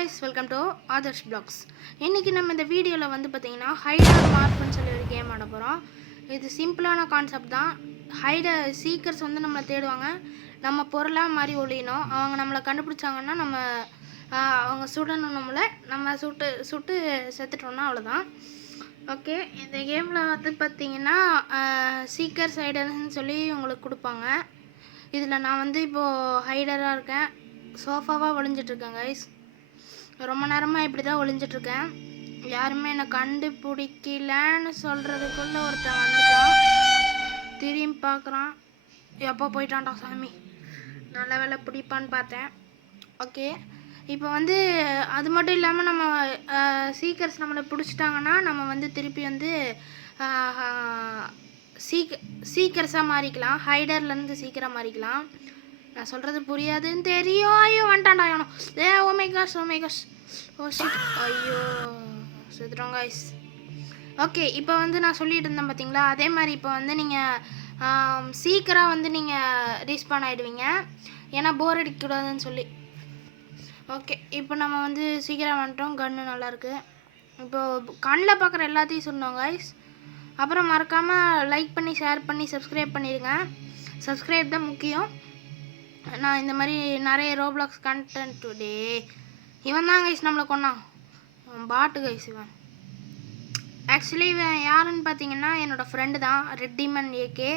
guys, welcome to Adarsh Vlogs. இன்னைக்கு நம்ம இந்த வீடியோல வந்து பாத்தீங்கன்னா ஹைட் ஆர் மார்க்னு சொல்லி ஒரு கேம் ஆட போறோம். இது சிம்பிளான கான்செப்ட் தான். சீக்கர்ஸ் வந்து நம்மள தேடுவாங்க. நம்ம பொருளா மாதிரி ஒளியணும். அவங்க நம்மள கண்டுபிடிச்சாங்கன்னா அவங்க சுடணும் நம்ம சுட்டு செத்துட்டோம்னா அவ்வளவுதான். ஓகே, இந்த கேம்ல வந்து பாத்தீங்கன்னா சீக்கர்ஸ் ஹைடர்னு சொல்லி உங்களுக்கு கொடுப்பாங்க. இதில் நான் வந்து இப்போது ஹைடராக இருக்கேன். சோஃபாவாக ஒளிஞ்சிட்ருக்கேன் கைஸ். ரொம்ப நேரமாக இப்படி தான் ஒளிஞ்சிட்ருக்கேன். யாருமே என்னை கண்டுபிடிக்கலன்னு சொல்கிறதுக்குள்ளே ஒருத்தன் வந்துட்டான். திரும்பி பார்க்குறான். எப்போ போயிட்டான்டா சாமி, நல்ல வேலை பிடிப்பான்னு பார்த்தேன். ஓகே, இப்போ வந்து அது மட்டும் இல்லாமல் நம்ம சீக்கர்ஸ் நம்மளை பிடிச்சிட்டாங்கன்னா நம்ம வந்து திருப்பி வந்து சீக்கிரஸாக மாறிக்கலாம். ஹைடர்லேருந்து சீக்கிரம் மாறிக்கலாம். நான் சொல்கிறது புரியாதுன்னு தெரியும். ஐயோ வந்துட்டான்டா இவனோ. ஓமேகாஷ் ஓ ஷிட். ஐயோ சுத்துறோம் கைஸ். ஓகே, இப்போ வந்து நான் சொல்லிட்டு இருந்தேன் பார்த்தீங்களா, அதே மாதிரி இப்போ வந்து நீங்கள் சீக்கிரம் வந்து நீங்கள் ரீஸ்பான் ஆகிடுவீங்க. ஏன்னா போர் அடிக்கக்கூடாதுன்னு சொல்லி. ஓகே, இப்போ நம்ம வந்து சீக்கிரம் வந்துட்டோம். கன்று நல்லாயிருக்கு. இப்போது கண்ணில் பார்க்குற எல்லாத்தையும் சொன்னோம் கைஸ். அப்புறம் மறக்காமல் லைக் பண்ணி ஷேர் பண்ணி சப்ஸ்கிரைப் பண்ணிடுங்க. சப்ஸ்கிரைப் தான் முக்கியம். நான் இந்த மாதிரி நிறைய ரோப்ளாக்ஸ் கண்டென்ட் டுடே. இவன் தான் கைஸ் நம்மளை கொண்டான். பாட்டு கைஸ் இவன். ஆக்சுவலி இவன் யாருன்னு பார்த்தீங்கன்னா என்னோடய ஃப்ரெண்டு தான், ரெட்டிமன் ஏகே.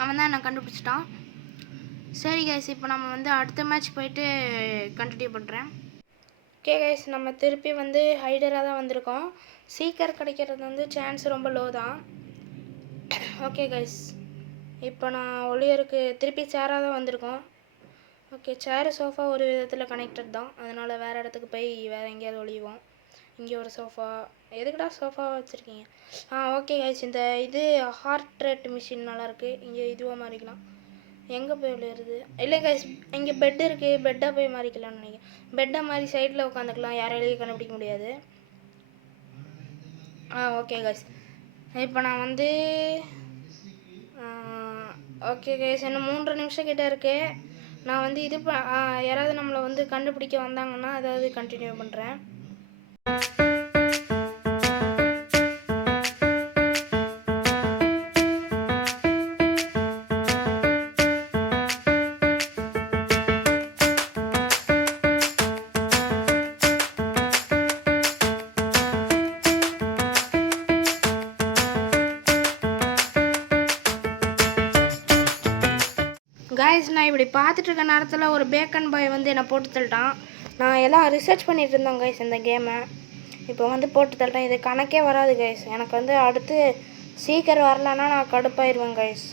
அவன் தான் என்னை கண்டுபிடிச்சிட்டான். சரி கைஸ், இப்போ நம்ம வந்து அடுத்த மேட்ச் போயிட்டு கண்டினியூ பண்ணுறேன். ஓகே கைஸ், நம்ம திருப்பி வந்து ஹைடராக தான் வந்திருக்கோம். சீக்கிரம் கிடைக்கிறது வந்து சான்ஸ் ரொம்ப லோ தான். ஓகே கைஸ், இப்போ நான் ஒளியருக்கு திருப்பி சேராக தான் வந்திருக்கோம். ஓகே, சேரு சோஃபா ஒரு விதத்தில் கனெக்டட் தான். அதனால் வேறு இடத்துக்கு போய் வேறு எங்கேயாவது ஒளிவோம். இங்கே ஒரு சோஃபா. எதுக்குடா சோஃபா வச்சுருக்கீங்க? ஓகே கைஸ், இந்த இது ஹார்ட் ரேட் மிஷின் நல்லாயிருக்கு. இங்கே இதுவாக மாறிக்கலாம். எங்கே போய் விளையாடுறது? இல்லை கைஸ், இங்கே பெட் இருக்குது. பெட்டாக போய் மாறிக்கலாம்னு நினைக்கிறேன். பெட்டை மாதிரி சைடில் உட்காந்துக்கலாம். யாராலையும் கண்டுபிடிக்க முடியாது. ஓகே கைஸ், இப்போ நான் வந்து ஓகே கைஸ், இன்னும் 3 நிமிஷம் கிட்டே இருக்கு. நான் வந்து இது யாராவது நம்மளை வந்து கண்டுபிடிக்க வந்தாங்கன்னா அதாவது கண்டினியூ பண்ணுறேன். கைஸ், நான் இப்படி பார்த்துட்டு இருக்க நேரத்தில் ஒரு பேக்கன் பாய் வந்து என்னை போட்டு தள்ளிட்டான். நான் எல்லாம் ரிசர்ச் பண்ணிகிட்டு இருந்தேன் கைஸ் இந்த கேமை. இப்போ வந்து போட்டு தள்ளிட்டேன். இது கணக்கே வராது கைஸ். எனக்கு வந்து அடுத்து சீக்கிரம் வரலன்னா நான் கடுப்பாயிருவேன் கைஸ்.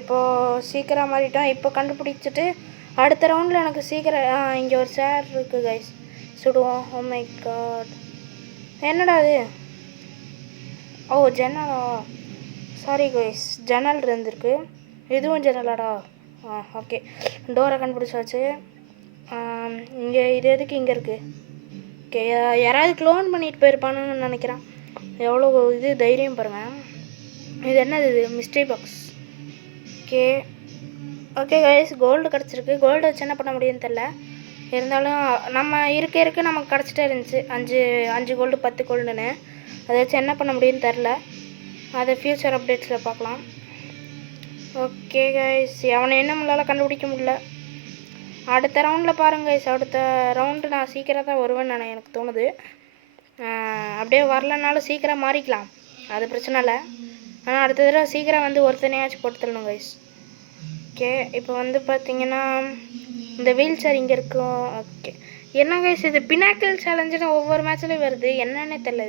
இப்போது சீக்கிரம் மாறிட்டோம். இப்போ கண்டுபிடிச்சிட்டு அடுத்த ரவுண்டில் எனக்கு சீக்கிரம் இங்கே ஒரு சேர் இருக்குது கைஸ், சுடுவோம். ஓ மை காட், என்னடா அது? ஓ ஜன்னலா, சாரி கைஸ், ஜன்னல் இருந்திருக்கு. இதுவும் ஜன்னலாடா. ஓகே, டோரை கண்டுபிடிச்சாச்சு. இங்கே இது எதுக்கு இங்கே இருக்குது? ஓகே, யாராவது க்ளோன் பண்ணிட்டு போயிருப்பானுன்னு நினைக்கிறேன். எவ்வளோ இது தைரியம் பாருங்கள். இது என்னது? இது mystery box. Okay guys, gold கிடச்சிருக்கு. கோல்டு வச்சு என்ன பண்ண முடியும்னு தெரில. இருந்தாலும் நம்ம இருக்க நமக்கு கிடச்சிட்டே இருந்துச்சு. 5 கோல்டு 10 கோல்டுன்னு. அதை வச்சு என்ன பண்ண முடியும்னு தெரில. அதை ஃப்யூச்சர் அப்டேட்ஸில் பார்க்கலாம். ஓகே கைஸ், அவனை என்ன நம்மளால் கண்டுபிடிக்க முடியல. அடுத்த ரவுண்டில் பாருங்கள் கைஸ். அடுத்த ரவுண்டு நான் சீக்கிரம் தான் வருவேன்னு எனக்கு தோணுது. அப்படியே வரலனாலும் சீக்கிரம் மாறிக்கலாம், அது பிரச்சனை இல்லை. ஆனால் அடுத்த தடவை சீக்கிரம் வந்து ஒருத்தனையாச்சும் போட்டு தரணும் கைஸ். ஓகே, இப்போ வந்து பார்த்தீங்கன்னா இந்த வீல் சேர் இங்கே இருக்கும். ஓகே, என்ன கைஸ் இது பினாக்கிள் சேலஞ்சுன்னு ஒவ்வொரு மேட்ச்லேயும் வருது, என்னன்னே தெரியல.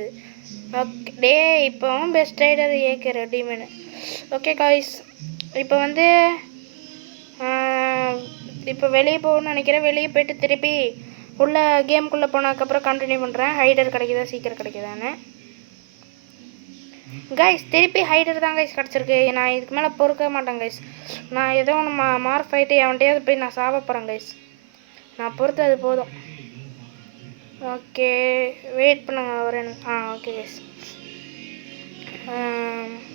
ஓகே டே, இப்போவும் பெஸ்ட் ரைடர் ஏகே ரெடிமேனு. ஓகே கைஸ், இப்போ வந்து இப்போ வெளியே போகணும்னு நினைக்கிறேன். வெளியே போய்ட்டு திருப்பி உள்ள கேமுக்குள்ளே போனதுக்கப்புறம் கண்டினியூ பண்ணுறேன். ஹைடர் கிடைக்குதா சீக்கிரம் கிடைக்குதான்னு. கைஸ், திருப்பி ஹைடர் தான் கைஸ் கிடச்சிருக்கு. நான் இதுக்கு மேலே பொறுக்க மாட்டேன் கைஸ். நான் ஏதோ ஒன்று மார்க் ஆகிட்டு எவன்ட்டையாவது போய் நான் சாவ போகிறேன் கைஸ். நான் பொறுத்து அது போதும். ஓகே, வெயிட் பண்ணுங்க வரேன். ஓகே கைஸ்,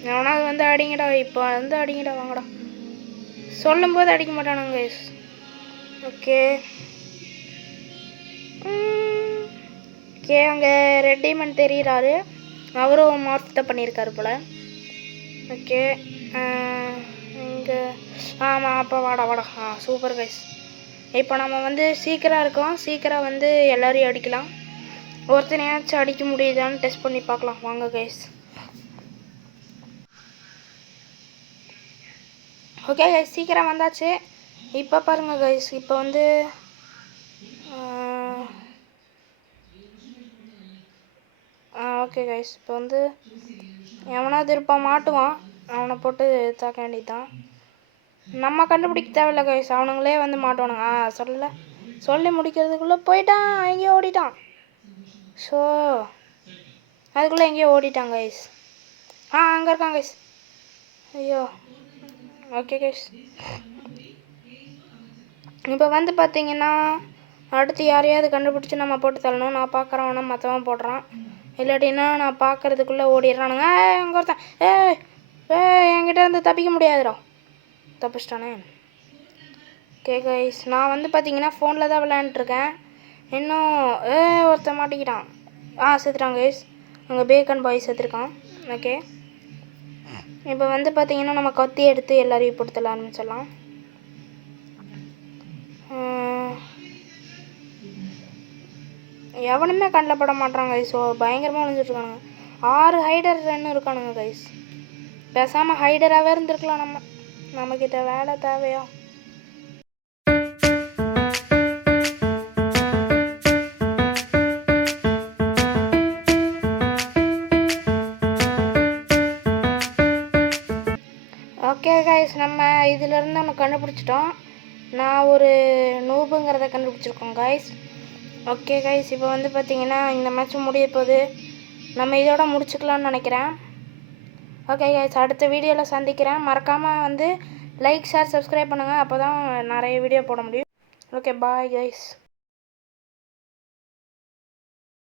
எவனாவது வந்து அடிங்கடா. இப்போ வந்து அடிங்கடா, வாங்கடா. சொல்லும்போது அடிக்க மாட்டானுங்க கைஸ். ஓகே ஓகே, அங்கே ரெட்டிமன் தெரிகிறாரு, அவரும் மார்க் தான் பண்ணியிருக்காரு போல். ஓகே இங்கே ஆமாம், அப்போ வாடா. Super guys. இப்போ நம்ம வந்து சீக்கிரம் இருக்கோம், சீக்கிரம் வந்து எல்லோரையும் அடிக்கலாம். ஒருத்தனையாச்சும் அடிக்க முடியுதான்னு டெஸ்ட் பண்ணி பார்க்கலாம் வாங்க கைஸ். ஓகே கைஸ், சீக்கிரம் வந்தாச்சு. இப்போ பாருங்கள் கைஸ், இப்போ வந்து ஓகே கைஸ், இப்போ வந்து எவனாவது இருப்பான், மாட்டுவான், அவனை போட்டு தாக்க வேண்டியதுதான். நம்ம கண்டுபிடிக்க தேவையில்ல கைஸ், அவனுங்களே வந்து மாட்டுவானுங்க. சொல்லி முடிக்கிறதுக்குள்ளே போயிட்டான், எங்கேயோ ஓடிட்டான். ஸோ அதுக்குள்ளே எங்கேயோ ஓடிட்டான் கைஸ். அங்கே இருக்கான் கைஸ். ஐயோ ஓகே கைஸ், இப்போ வந்து பார்த்தீங்கன்னா அடுத்து யாரையாவது கண்டுபிடிச்சி நம்ம போட்டு தள்ளணும். நான் பார்க்குறவனா மற்றவன் போடுறான், இல்லாட்டின்னா நான் பார்க்குறதுக்குள்ளே ஓடிடுறானுங்க. அங்கே ஒருத்தன் என்கிட்ட இருந்து தப்பிக்க முடியாதுடா, தப்பிச்சிட்டானே. ஓகே கைஸ், நான் வந்து பார்த்தீங்கன்னா ஃபோனில் தான் விளையாண்டுருக்கேன். இன்னும் ஒருத்தன் மாட்டிக்கிட்டான். செத்துட்டான் கைஸ், அங்கே பேக்கன் பாய் செத்துருக்கான். ஓகே, இப்போ வந்து பார்த்தீங்கன்னா நம்ம கத்தி எடுத்து எல்லாரையும் போட்டு ஆரம்பிச்சிடலாம். எவனுமே கண்ணில் பட மாட்டாங்க கைஸ், பயங்கரமாக விழுந்துட்டுருக்கானுங்க. 6 ஹைடர் ரன்னு இருக்கானுங்க கைஸ். பேசாமல் ஹைடராகவே இருந்திருக்கலாம். நம்மக்கிட்ட வேலை தேவையா? ஓகே கைஸ், நம்ம இதிலேருந்து ஒன்று கண்டுபிடிச்சிட்டோம். நான் ஒரு நூபுங்கிறத கண்டுபிடிச்சிருக்கோம் கைஸ். ஓகே கைஸ், இப்போ வந்து பார்த்தீங்கன்னா இந்த மேட்ச் முடிய போகுது. நம்ம இதோட முடிச்சுக்கலாம்னு நினைக்கிறேன். ஓகே கைஸ், அடுத்த வீடியோவில் சந்திக்கிறேன். மறக்காமல் வந்து லைக், ஷேர், சப்ஸ்கிரைப் பண்ணுங்கள், அப்போ தான் நிறைய வீடியோ போட முடியும். Okay, bye guys.